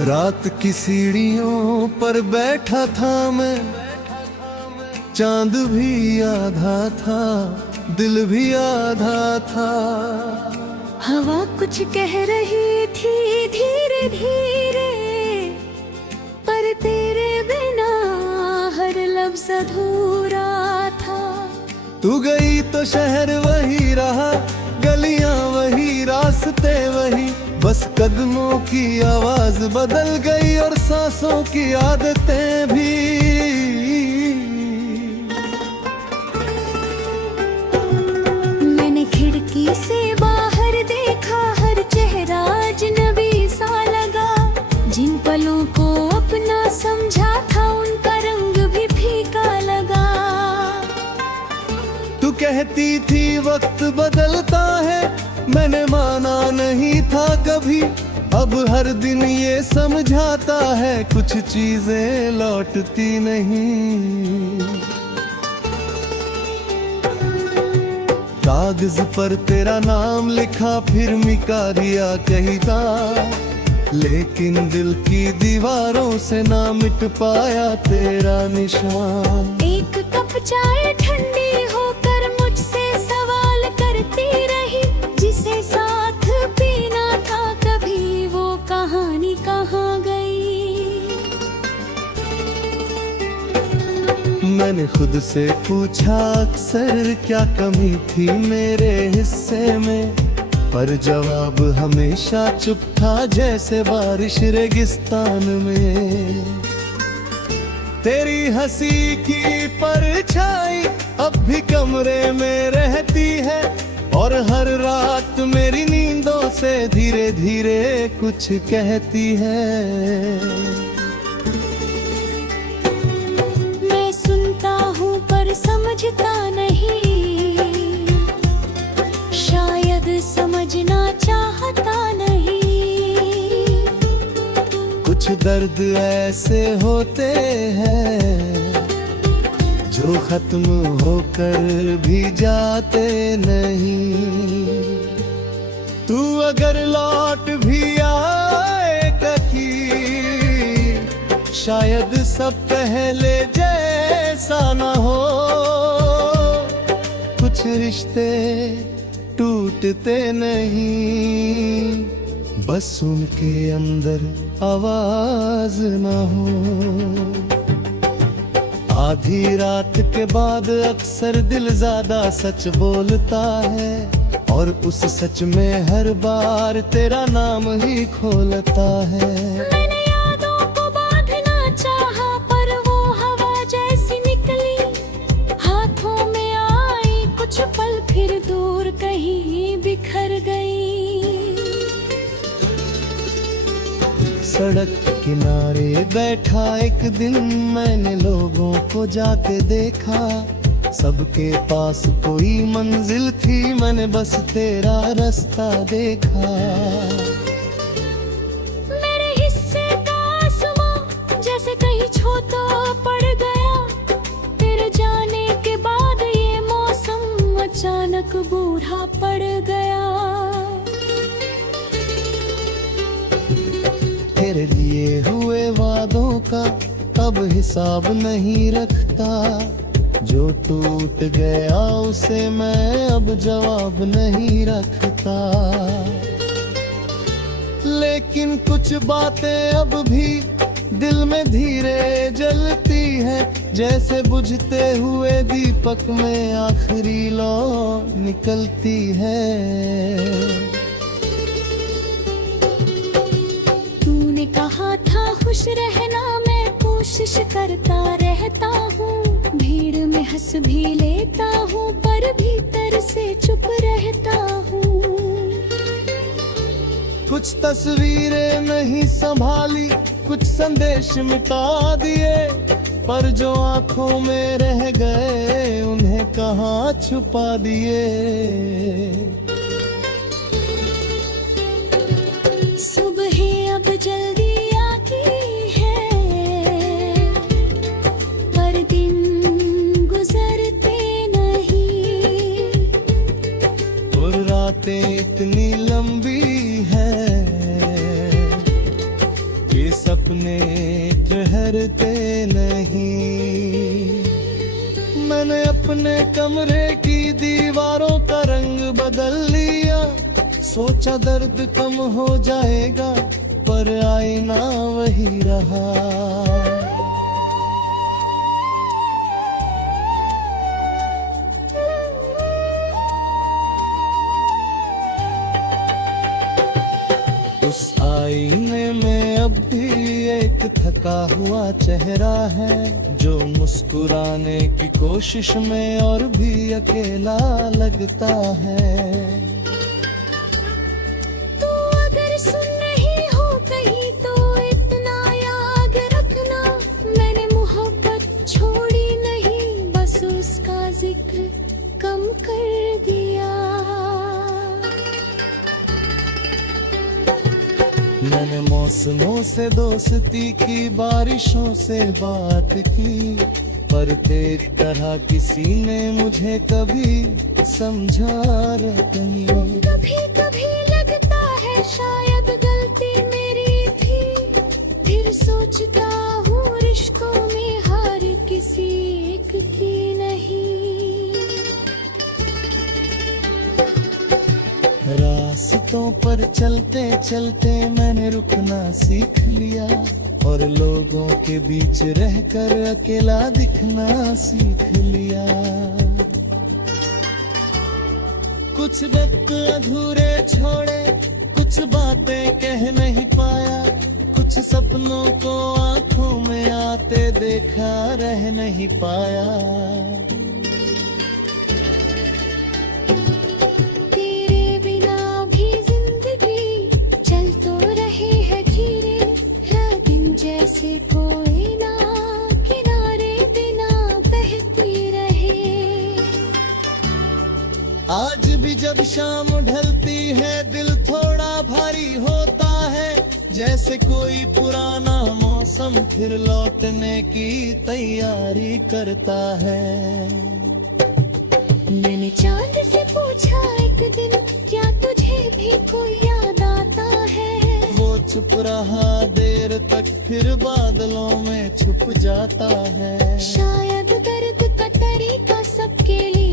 रात की सीढ़ियों पर बैठा था मैं, चांद भी आधा था, दिल भी आधा था। हवा कुछ कह रही थी धीरे धीरे, पर तेरे बिना हर लफ्ज़ अधूरा था। तू गई तो शहर वही रहा, गलियां वही, रास्ते वही, बस कदमों की आवाज बदल गई और सांसों की आदतें भी। मैंने खिड़की से बाहर देखा, हर चेहरा अजनबी सा लगा। जिन पलों को अपना समझा था, उनका रंग भी फीका लगा। तू कहती थी वक्त बदलता है, मैंने माना नहीं था कभी। अब हर दिन ये समझाता है, कुछ चीजें लौटती नहीं। कागज पर तेरा नाम लिखा, फिर मिटा दिया कहीं का, लेकिन दिल की दीवारों से ना मिट पाया तेरा निशान। एक कप चाय ठंडी होकर मुझसे सवाल करती रही, जिसे साथ पीना था कभी, वो कहानी कहाँ गई। मैंने खुद से पूछा अक्सर, क्या कमी थी मेरे हिस्से में, पर जवाब हमेशा चुप था, जैसे बारिश रेगिस्तान में। तेरी हंसी की परछाई अब भी कमरे में रहती है, और हर रात मेरी नींदों से धीरे धीरे कुछ कहती है। मैं सुनता हूँ पर समझता नहीं, शायद समझना चाहता नहीं। कुछ दर्द ऐसे होते हैं जो खत्म होकर भी जाते नहीं। तू अगर लौट भी आए कहीं, शायद सब पहले जैसा ना हो। कुछ रिश्ते टूटते नहीं, बस उनके अंदर आवाज ना हो। आधी रात के बाद अक्सर दिल ज्यादा सच बोलता है, और उस सच में हर बार तेरा नाम ही खोलता है। मैंने यादों को बांधना चाहा, पर वो हवा जैसी निकली, हाथों में आई कुछ पल, फिर दूर कहीं बिखर गई। सड़क किनारे बैठा एक दिन मैंने लोगों को जाके देखा, सबके पास कोई मंजिल थी, मैंने बस तेरा रास्ता देखा। मेरे हिस्से का आसमां जैसे कहीं छोटा पड़ गया, तेरे जाने के बाद ये मौसम अचानक बूढ़ा पड़ गया। तेरे लिए हुए वादों का अब हिसाब नहीं रखता, जो टूट गया उसे मैं अब जवाब नहीं रखता। लेकिन कुछ बातें अब भी दिल में धीरे जलती है, जैसे बुझते हुए दीपक में आखिरी लौ निकलती है। तूने कहा था खुश रहना, मैं कोशिश करता रहता हूँ, भीड़ में हंस भी लेता हूँ, पर भीतर से चुप रहता हूँ। कुछ तस्वीरें नहीं संभाली, कुछ संदेश मिटा दिए, पर जो आंखों में रह गए उन्हें कहाँ छुपा दिए। सुबह अब जल्दी आती है, पर दिन गुजरते नहीं, और रातें इतनी लंबी है कि सपने ठहरते नहीं। मैंने अपने कमरे की दीवारों का रंग बदल लिया, सोचा दर्द कम हो जाएगा, पर आईना वही रहा। उस आईने में अब भी एक थका हुआ चेहरा है, जो मुस्कुराने की कोशिश में और भी अकेला लगता है। तू अगर सुन रही हो कहीं तो इतना याद रखना, मैंने मोहब्बत छोड़ी नहीं, बस उसका जिक्र कम कर दिया। मैंने मौसमों से दोस्ती की, बारिशों से बात की, पर तेरी तरह किसी ने मुझे कभी समझा नहीं। कभी कभी लगता है शायद गलती मेरी थी, फिर सोचता हूँ रिश्तों में हार किसी एक की नहीं। रास्तों पर चलते चलते मैंने रुकना सीख लिया, और लोगों के बीच रहकर अकेला दिखना सीख लिया। कुछ वक्त अधूरे छोड़े, कुछ बातें कह नहीं पाया, कुछ सपनों को आंखों में आते देखा रह नहीं पाया। जैसे कोई ना किनारे बिना बहती रहे। आज भी जब शाम ढलती है दिल थोड़ा भारी होता है, जैसे कोई पुराना मौसम फिर लौटने की तैयारी करता है। मैंने चांद से पूछा एक दिन, क्या तुझे भी कोई याद आता है? वो चुप रहा देर तक, फिर बादलों में छुप जाता है। शायद दर्द का तरीका सबके लिए